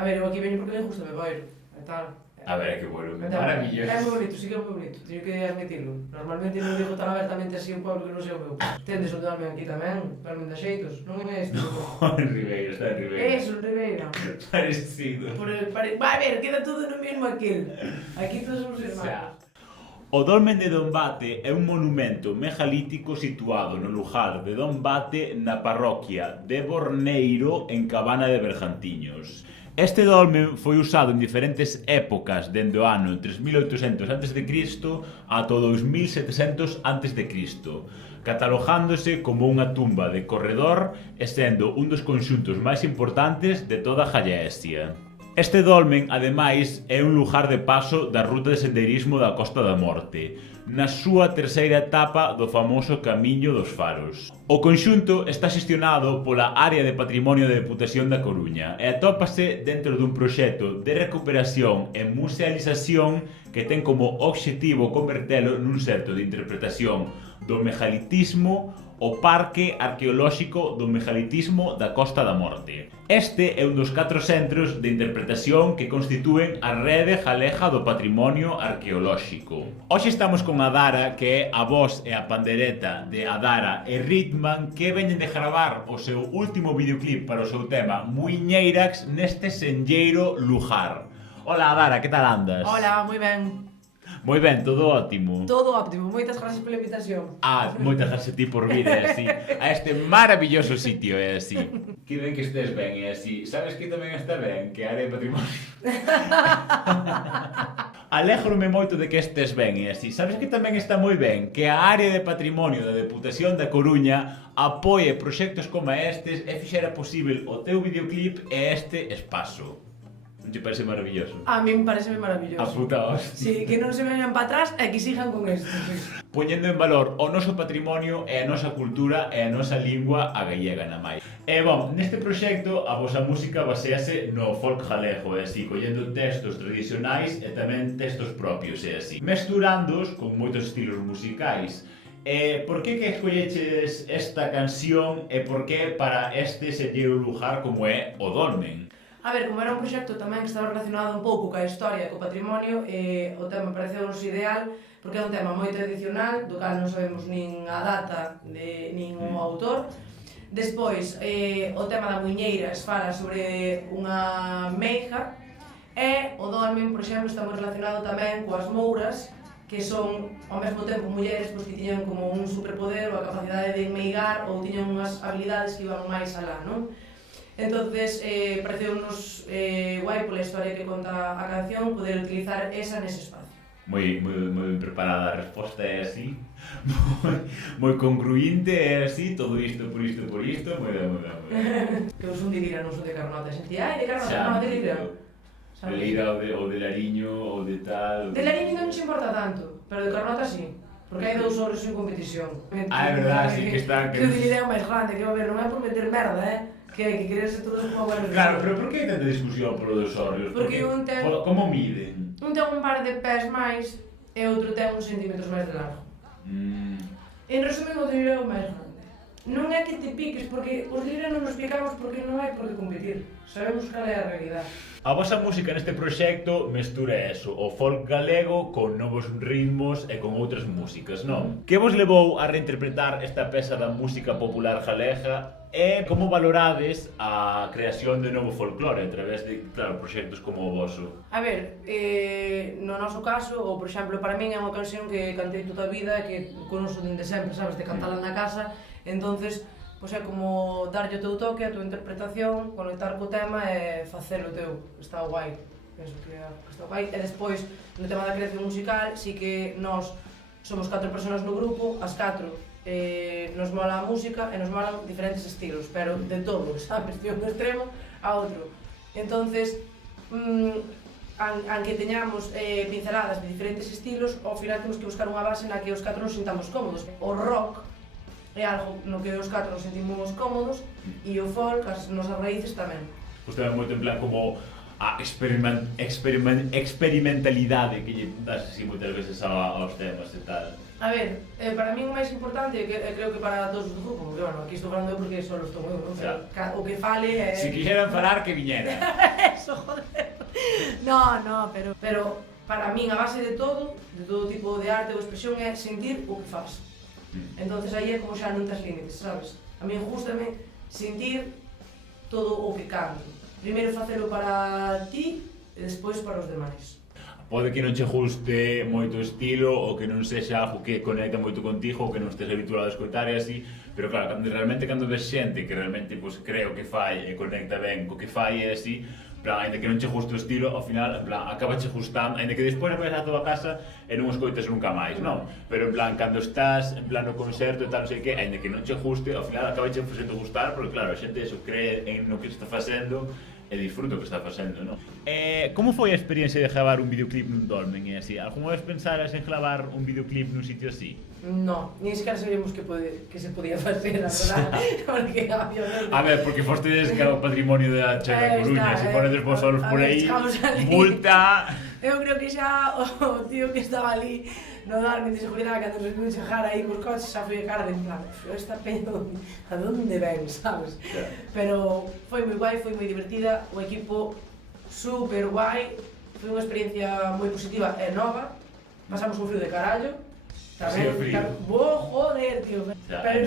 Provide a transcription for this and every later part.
A ver, eu aquí veño porque me gusta me Boiro, e tal. A ver, que volumen maravilloso. É moi bonito, sí que é moi bonito, teño que admitirlo. Normalmente non digo tan abertamente así un pueblo que non sei o meu. Tendes onde dormen aquí tamén, dormen de xeitos, non é isto? En Ribeira, está en Ribeira. Eso, en Ribeira. Parecido. Vai a ver, queda todo no mesmo aquel. Aquí todos somos hermanos. O Dolmen de Dombate é un monumento megalítico situado no lugar de Dombate na parroquia de Borneiro en Cabana de Bergantiños. Este dolmen foi usado en diferentes épocas dende o ano 3800 a.C. ata o 2700 a.C., catalogándose como unha tumba de corredor e sendo un dos conxuntos máis importantes de toda Gallaesia. Este dolmen, ademais, é un lugar de paso da ruta de sendeirismo da Costa da Morte, na súa terceira etapa do famoso Camiño dos Faros. O conxunto está xestionado pola Área de Patrimonio da Deputación da Coruña e atópase dentro dun proxecto de recuperación e musealización que ten como obxectivo convertelo nun centro de interpretación do megalitismo, o Parque Arqueolóxico do Megalitismo da Costa da Morte. Este é un dos 4 centros de interpretación que constitúen a Rede Galega do Patrimonio Arqueolóxico. Hoxe estamos con Adara, que é a voz e a pandereta de Adara e Ritman, que veñen de gravar o seu último videoclip para o seu tema Muiñeirax neste senlleiro lugar. Hola Adara, que tal andas? Hola, moi ben. Moi ben, todo ótimo. Todo óptimo, moitas grazas pola invitación. Moitas grazas a ti por vir, é así, a este maravilloso sitio, é así. Que ben que estés ben, é así. Sabes que tamén está ben, que a área de patrimonio... Alégrome moito de que estés ben, é así. Sabes que tamén está moi ben que a área de patrimonio da Deputación da Coruña apoie proxectos como estes e fixera posible o teu videoclip e este espazo. Non te parece maravilloso? A mí me parece maravilloso. A puta hostia. Sí, que non se veñan para atrás e que sigan con isto. Poñendo en valor o noso patrimonio e a nosa cultura e a nosa lingua a gallega na máis. E, bom, neste proxecto a vosa música basease no folk galego, e así, collendo textos tradicionais e tamén textos propios, e así, mesturándoos con moitos estilos musicais. Por que escolleches esta canción e por que para este selleiro lugar como é o Dolmen? A ver, como era un proxecto tamén que estaba relacionado un pouco ca historia e co patrimonio, o tema pareceu-nos ideal, porque é un tema moi tradicional, do cal non sabemos nin a data, nin o autor. Despois, o tema da muiñeira fala sobre unha meiga, e o dolmen, por exemplo, está moi relacionado tamén coas mouras, que son, ao mesmo tempo, mulleres que tiñan como un superpoder ou a capacidade de enmeigar ou tiñan unhas habilidades que iban máis alá, non? Entonces, pareceu-nos guai pola historia que conta a canción poder utilizar esa nese espacio. Moi preparada a resposta, é así. Moi congruinte, é así, todo isto, por isto, moi ben. Eu son de Lira, non son de Carnota. Sentí, de Carnota, non, de Lira. De Lira ou de Lariño, ou de tal... De Lariño non se importa tanto, pero de Carnota sí. Porque hai dous sobres en competición. É verdade, sí que están... Que o de Lira é o máis grande, que a ver, non é por meter merda, que quererse todos como buenos. Claro, pero por que hai tanta discusión polo dos hórreos? Porque un ten... Como miden? Un ten un par de pés máis e outro ten uns centímetros máis de largo. En resumen, o de Lira é o máis grande. Non é que te piques, porque os de Lira non nos picamos porque non hai por que competir. Sabemos cal é a realidade. A vosa música neste proxecto mestura eso, o folk galego con novos ritmos e con outras músicas, non? Que vos levou a reinterpretar esta peza da música popular galega e como valorades a creación de novo folclore a través de, claro, proxectos como o voso? A ver, no noso caso, ou por exemplo, para min é unha canción que cantei toda a vida e que conoso dende sempre, sabes, de cantala na casa, entonces, pois é como darlle o teu toque, a tua interpretación, conectar co tema e facelo teu. Está guai. Penso que está guai. E despois, no tema da creación musical, si que nós somos 4 persoas no grupo, as 4 nos mola a música e nos molan diferentes estilos, pero de todo, sabes, de un extremo a outro. Entonces, aunque teñamos pinceladas de diferentes estilos, ao final temos que buscar unha base na que os 4 nos sintamos cómodos. O rock é algo no que os 4 nos sentimos cómodos e o folk, as nosas raíces tamén. Pois tamén moito en plan como a experimentalidade que lle das así moitas veces aos temas e tal. A ver, para min o máis importante, creo que para todos os do grupo, porque, bueno, aquí estou falando eu porque só estou eu, non? O que fale é... Se quixeran falar, que viñera. Eso, joder. No, pero para min a base de todo tipo de arte ou expresión é sentir o que faz. Entonces aí é como xa non tes límites, sabes? A min gústame sentir todo o que canto. Primeiro facelo para ti e despois para os demais. Pode que non che guste moito o estilo ou que non sexa algo que conecta moito contigo ou que non estés habituado a escoitar e así, pero claro, cando ves xente que realmente creo que fai e conecta ben co que fai e así, en plan, ainda que non che guste o estilo, ao final, en plan, acaba che gustando, ainda que despois vais á tua casa e non escoites nunca máis, non? Pero en plan, cando estás en plan no concerto e tal, non sei que, ainda que non che guste, ao final acaba che facendo gustar, porque claro, a xente eso cree en no que está facendo e disfruto o que está facendo, non? Como foi a experiencia de gravar un videoclip nun dolmen e así? Alguna vez pensaras en gravar un videoclip nun sitio así? No, ni siquiera sabíamos que se podía facer, a verdad, porque obviamente... A ver, porque fostedes que era o patrimonio da Chega Coruña, se ponedes vos solos por aí, multa... Eu creo que xa o tío que estaba ali no dolmen de seguridade, cando nos viu chegar aí cos coches, xa foi a cara de en plan, esta peña a donde ven, sabes? Pero foi moi guai, foi moi divertida, o equipo super guai, foi unha experiencia moi positiva e nova, pasamos un frío de carallo, tamén, joder, tío, pero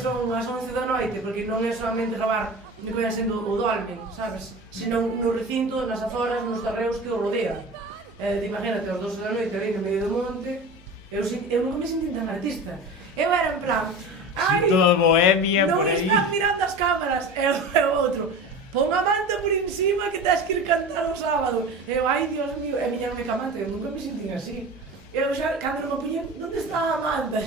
son as 11 da noite, porque non é solamente gravar no que vai sendo o dolmen, sabes? Senón no recinto, nas aforas, nos terreos que o rodean. Imagínate, aos 12 da noite, ali no medio do monte, eu non me senti tan artista. Eu era en plan, ai, toda bohemia non por aí. están mirando as cámaras, e o outro, pon a manta por encima que tens que ir cantar o sábado. Eu, ai, Dios mío, e miñarme ca manta, eu nunca me sentín así. Eu xa, cando non me puñen, onde está a manta?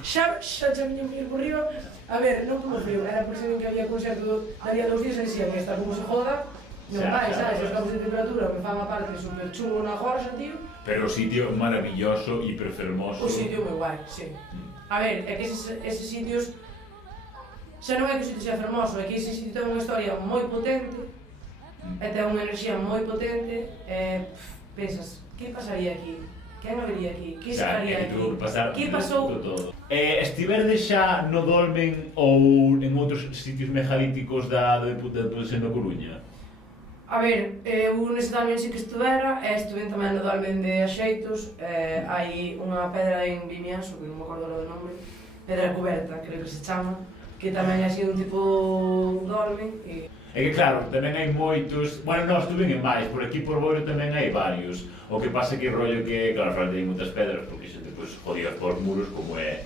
Xa che viñen por riba. A ver, non como frío, era por si que había concerto, daría 2 días e dicían que está como se joda. Non vai, sabes, os campos de temperatura me fan a parte super chungo na jorxa, tío. Pero o sitio maravilloso, hiperfermoso. O sitio moi guai, sí. A ver, é que eses sitios xa non é que o sitio sea fermoso, é que ese sitio ten unha historia moi potente e ten unha enerxía moi potente e pensas, que pasaría aquí? Quen habería aquí? Que sacaría aquí? Que pasou? Estiverdes xa no dolmen ou en outros sitios megalíticos do Seno Coruña? A ver, eu nese dolmen sí que estuvera, e estuve tamén no dolmen de Axeitos, hai unha pedra en Vimianso, que non me acordo do nome, pedra coberta, creo que se chama, que tamén é así un tipo dolmen e... É que claro, tamén hai moitos, bueno, non estuve en máis, por aquí por Boiro tamén hai varios. O que pasa que rollo que, claro, falta moitas pedras, porque xente, pois, jodidas por muros, como é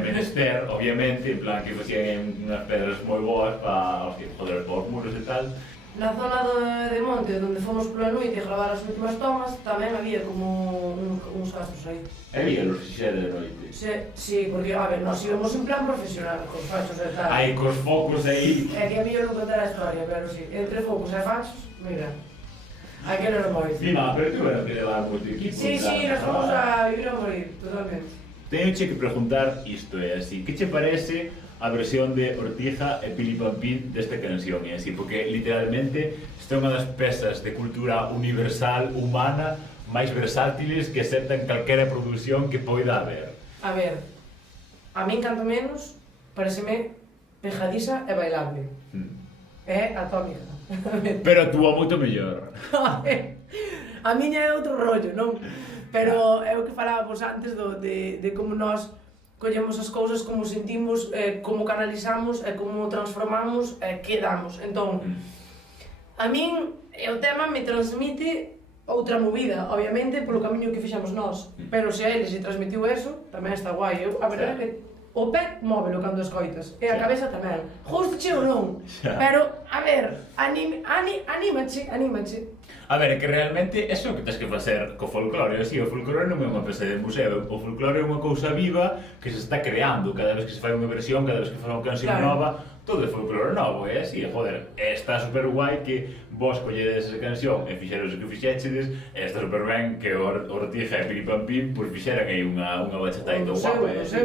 menester, obviamente, en plan que facían unhas pedras moi boas para os que joder por muros e tal. Na zona de monte, onde fomos pola noite a gravar as últimas tomas, tamén había como uns castros aí. Había los xixedes de noite? Sí, porque, a ver, nós íbamos en plan profesional, cos fachos e tal. Aí, cos focos aí. É que a mí eu non contar a historia, pero sí, entre focos e fachos, mira, aquilo era moito. Dima, pero tú eras de levar moito equipo. Sí, nos fomos a vivir a morir, totalmente. Teñoche que preguntar isto, é así, que che parece a versión de Ortiga e Pili Pampín desta canción, é así, porque literalmente esta é unha das pezas de cultura universal, humana, máis versátiles que aceptan calquera produción que poida haber. A ver, a min canto menos, pareceme pejadiza e bailable. É atómica. Pero actúa moito mellor. A miña é outro rollo, non? Pero é o que falábamos antes de como nós collemos as cousas, como sentimos, como canalizamos e como transformamos e que damos. Entón, a min o tema me transmite outra movida, obviamente, polo camiño que fixamos nós. Pero se a ele se transmitiu eso, tamén está guai. A verdade é que o pé móvelo cando escoitas, e a cabeza tamén. Gustache ou non, pero, a ver, anímache. A ver, é que realmente é o que tens que facer co folclore, así, o folclore non é unha peza de museo, o folclore é unha cousa viva que se está creando cada vez que se fai unha versión, cada vez que se fai unha canción nova, todo é folclore novo, é así, joder, está super guai que vos colledes esa canción e fixeros o que fixéchedes, e está super ben que Ortiga e Pili Pampín pois fixeran aí unha bachata aí tão guapa, é así.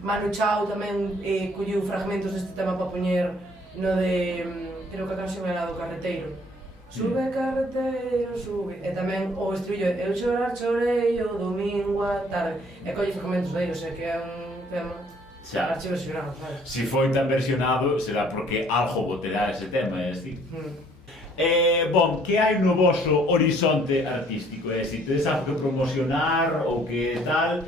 Manu Chao tamén colleu fragmentos deste tema para poñer no de, creo que a canción era do Carreteiro. Sube carreteiro, sube. E tamén o estribillo, eu chorei o domingo a tarde. E colle fragmentos dele, o sea que é un tema archiversionado, sabes? Si foi tan versionado, será porque algo boterá ese tema, é así. Bom, que hai no voso horizonte artístico? É se tedes algo que promocionar ou que tal,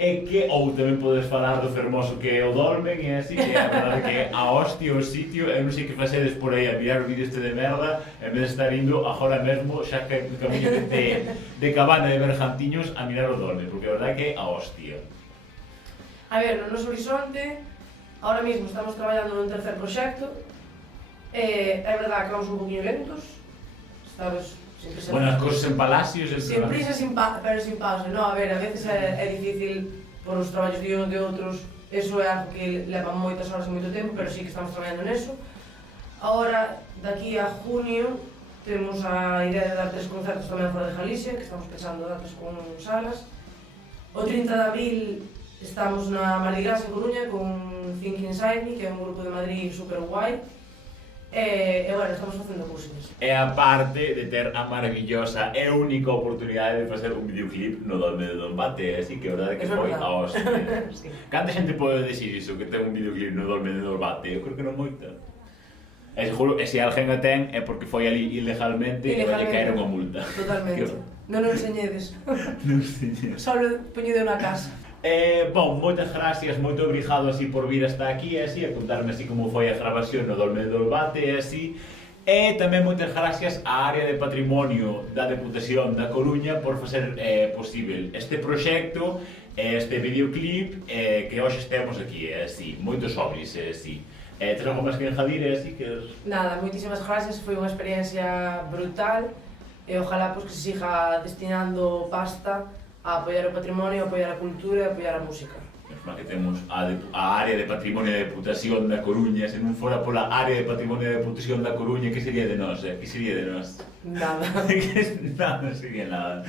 e que, ou tamén podes falar do fermoso que é o Dolmen, e así, que a verdade que a hostia o sitio, eu non sei que facedes por aí a mirar o vídeo este de merda, en vez de estar indo agora mesmo, xa que camiño de Cabana de Bergantiños a mirar o Dolmen, porque a verdade que é a hostia. A ver, no noso horizonte, ahora mesmo estamos traballando nun tercer proxecto. É verdade que vamos un poquinho lentos, sabes? Bueno, as cosas en palacios... Sin prisa, pero sin pausa. No, a ver, a veces é difícil por os traballos de uns de outros. Eso é algo que leva moitas horas e moito tempo, pero sí que estamos traballando neso. Ahora, daqui a junio, temos a idea de dar 3 concertos tamén fora de Galicia, que estamos pensando datas con salas. O 30 de abril estamos na Mardi Gras en Coruña con Think Inside Me, que é un grupo de Madrid super guai. Bueno, estamos facendo cousiñas. É a parte de ter a maravillosa e única oportunidade de facer un videoclip no Dolmen de Dombate, así que a verdade que foi a hostia. Sí. Canta xente pode decir iso, que ten un videoclip no Dolmen de Dombate? Eu creo que non moita. E seguro, e se alguén a ten é porque foi ali ilegalmente e vai caer unha multa. Totalmente. Non nos enseñedes. Non enseñedes. Só poñido na casa. Bom, moitas gracias, moito obrigado así por vir hasta aquí e así, a contarme así como foi a grabación no Dolmen do Dombate e así. E tamén moitas gracias á área de patrimonio da Deputación da Coruña por facer posible este proxecto, este videoclip que hoxe estemos aquí, e así, moitos sobres, e así. Tens algo máis que enjadir, e así que... Nada, moitísimas gracias, foi unha experiencia brutal e ojalá pues, que se siga destinando pasta a apoiar o patrimonio, a apoiar a cultura e a apoiar a música. Menos que temos a área de patrimonio da Deputación da Coruña, se non fora pola área de patrimonio da Deputación da Coruña, que sería de nós, Que sería de nós? Nada. Nada, non sería nada.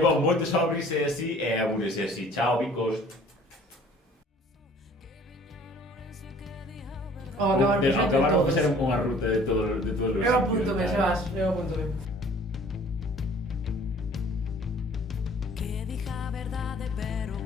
Bom, moitos sobres e así, e abures e así. Chao, bicos. Acabar vou facer unha ruta de todos os sitios. Eu apúntome, Sebas, eu apúntome. Que diga a verdade, pero